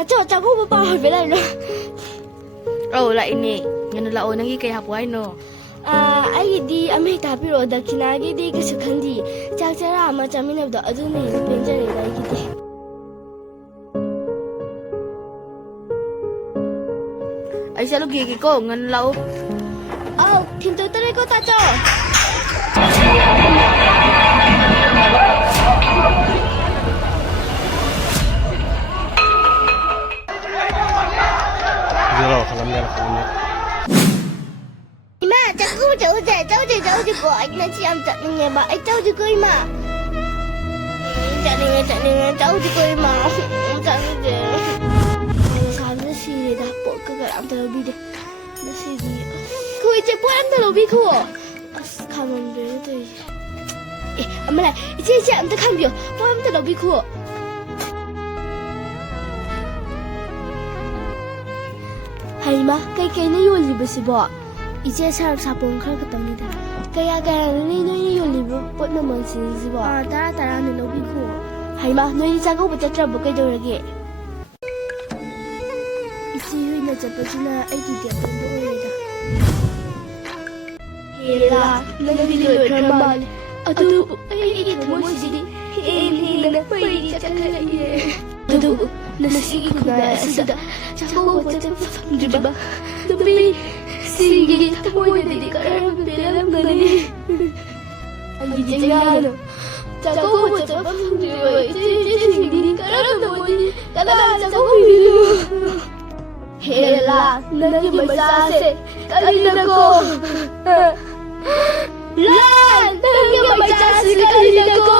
Tacho, tacho mo pa bela no. Oh, la ini. Ngano lao nangi kay hapway no. Ai di amay tapiro da kinagi di kasukandi. Chakchara ama chaminab da adu ni penjare da gidi. Ay siya gigi ko ngano lao. Oh, tinto tare ko tacho. Zero, kalamnya. Ima, cháu chứ của anh là chị em chặn nghe bà anh cháu chứ cười mà. Chặn nghe cháu chứ cười mà. Chặn chứ. Sao nó xì đi đã bộ cơ cái em tao đi đi. Nó xì đi. Cười chứ bộ em tao đi khu. Come on đi tôi. Ê, em lại, chị em tao không biểu, bộ em tao đi khu. Hay mà, cái này yêu gì bữa xí bỏ. 이제 사본 그렇게 됩니다. 그야 너희 요리부 뻗는 먼지 집어. 따라는 로비고. 하이마 너희 작업부터 잡을게 저러게. 이제 유인의 잡아주나 애기 대학도 오래다. 헤라 너는 비디오에 그런 말. 아두 애기 뭐지? 헤라 빨리 착하게. 아두 너는 시기구나 쓰다. 작업부터 잡아. 너비 Sige, tamoy na di karang bilang gani. Ang gijayano. Tsaka ko sa pamdiyo. Sige, karang namoy. Talaga sa kumilu. Hela, naging masase. Kalina ko. Lan! Naging masase kalina ko.